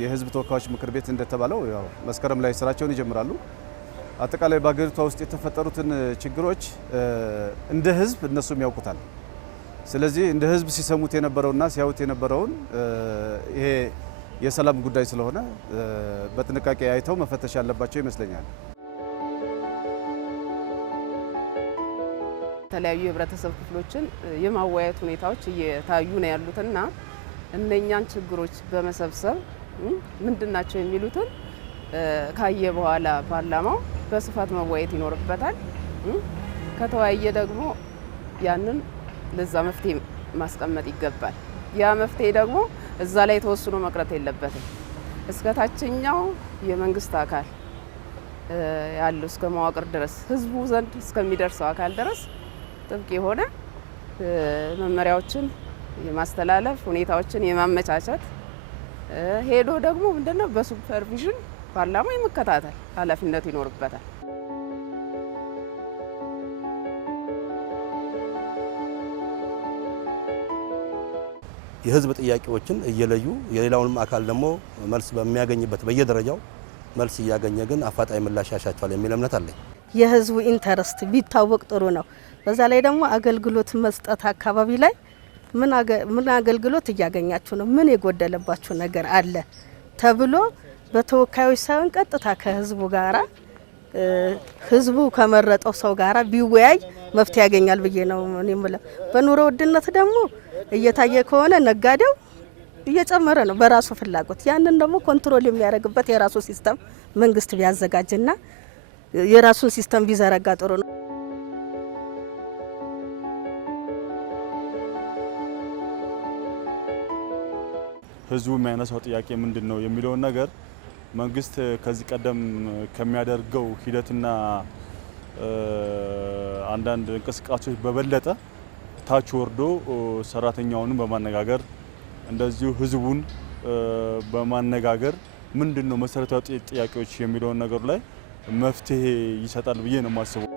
የህዝብ ተወካዮች ምክር ቤት እንደተባለው ያው መስከረም ላይ ስራቸውን ይጀምራሉ። አጠቃላይ በአገሪቷ ውስጥ የተፈጠሩትን ችግሮች እንደ ህዝብ እነሱም ያውቁታል። ስለዚህ እንደ ህዝብ ሲሰሙት የነበረውና ሲያዩት የነበረውን ይሄ የሰላም ጉዳይ ስለሆነ በጥንቃቄ አይተው መፈተሽ ያለባቸው ይመስለኛል። የተለያዩ የህብረተሰብ ክፍሎችን የማወያየት ሁኔታዎች እየታዩ ነው ያሉትና እነኛን ችግሮች በመሰብሰብ ምንድናቸው የሚሉትን ካየ በኋላ ፓርላማው በስፋት መወያየት ይኖርበታል። ከተወያየ ደግሞ ያንን ለዛ መፍትሄ ማስቀመጥ ይገባል። ያ መፍትሄ ደግሞ እዛ ላይ ተወስኖ መቅረት የለበትም። እስከ ታችኛው የመንግስት አካል ያለው እስከ መዋቅር ድረስ ህዝቡ ዘንድ እስከሚደርሰው አካል ድረስ ጥብቅ የሆነ መመሪያዎችን የማስተላለፍ ሁኔታዎችን የማመቻቸት ሄዶ ደግሞ ምንድነው በሱፐርቪዥን ፓርላማው የመከታተል ኃላፊነት ይኖርበታል። የህዝብ ጥያቄዎችን እየለዩ የሌላውንም አካል ደግሞ መልስ በሚያገኝበት በየደረጃው መልስ እያገኘ ግን አፋጣኝ ምላሽ ያሻቸዋል የሚል እምነት አለኝ። የህዝቡ ኢንተረስት ቢታወቅ ጥሩ ነው። በዛ ላይ ደግሞ አገልግሎት መስጠት አካባቢ ላይ ምን አገልግሎት እያገኛችሁ ነው፣ ምን የጎደለባችሁ ነገር አለ ተብሎ በተወካዮች ሳይሆን ቀጥታ ከህዝቡ ጋራ ህዝቡ ከመረጠው ሰው ጋራ ቢወያይ መፍትሄ ያገኛል ብዬ ነው እኔ የምለው። በኑሮ ውድነት ደግሞ እየታየ ከሆነ ነጋዴው እየጨመረ ነው በራሱ ፍላጎት። ያንን ደግሞ ኮንትሮል የሚያደርግበት የራሱ ሲስተም መንግስት ቢያዘጋጅና የራሱን ሲስተም ቢዘረጋ ጥሩ ነው። ህዝቡ የሚያነሳው ጥያቄ ምንድነው የሚለውን ነገር መንግስት ከዚህ ቀደም ከሚያደርገው ሂደትና አንዳንድ እንቅስቃሴዎች በበለጠ ታች ወርዶ ሰራተኛውን በማነጋገር እንደዚሁ ህዝቡን በማነጋገር ምንድነው መሰረታዊ ጥያቄዎች የሚለውን ነገር ላይ መፍትሄ ይሰጣል ብዬ ነው የማስበው።